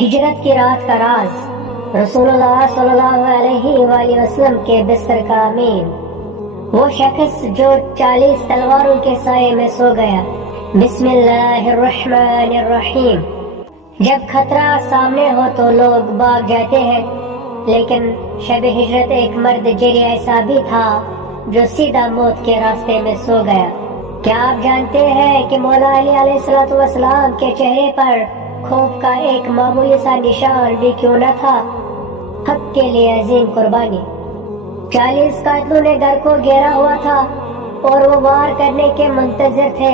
ہجرت کی رات کا راز، رسول اللہ صلی اللہ علیہ وآلہ وسلم کے بستر کا امین، وہ شخص جو 40 تلواروں کے سائے میں سو گیا۔ بسم اللہ الرحمن الرحیم۔ جب خطرہ سامنے ہو تو لوگ بھاگ جاتے ہیں، لیکن شب ہجرت ایک مرد جری ایسا بھی تھا جو سیدھا موت کے راستے میں سو گیا۔ کیا آپ جانتے ہیں کہ مولا علی علیہ السلام کے چہرے پر خوف کا ایک معمولی سا نشان بھی کیوں نہ تھا؟ حق کے لیے عظیم قربانی۔ 40 قاتلوں نے گھر کو گھیرا ہوا تھا اور وہ وار کرنے کے منتظر تھے۔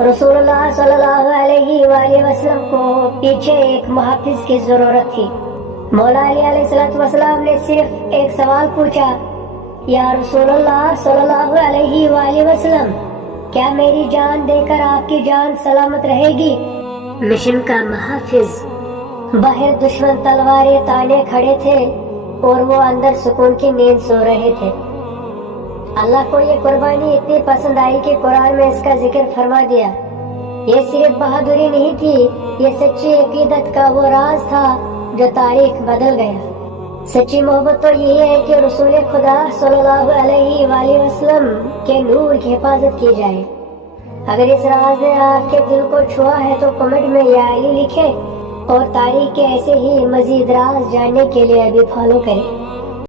رسول اللہ صلی اللہ علیہ وآلہ وسلم کو پیچھے ایک محافظ کی ضرورت تھی۔ مولا علی علیہ السلام نے صرف ایک سوال پوچھا، یا رسول اللہ صلی اللہ علیہ وآلہ وسلم، کیا میری جان دے کر آپ کی جان سلامت رہے گی؟ مشن کا محافظ باہر دشمن تلواریں تانے کھڑے تھے اور وہ اندر سکون کی نیند سو رہے تھے۔ اللہ کو یہ قربانی اتنی پسند آئی کہ قرآن میں اس کا ذکر فرما دیا۔ یہ صرف بہادری نہیں تھی، یہ سچی عقیدت کا وہ راز تھا جو تاریخ بدل گیا۔ سچی محبت تو یہی ہے کہ رسول خدا صلی اللہ علیہ وآلہ وسلم کے نور کی حفاظت کی جائے۔ اگر اس راز نے آپ کے دل کو چھوا ہے تو کمنٹ میں یا علی لکھیں، اور تاریخ کے ایسے ہی مزید راز جاننے کے لیے ابھی فالو کریں۔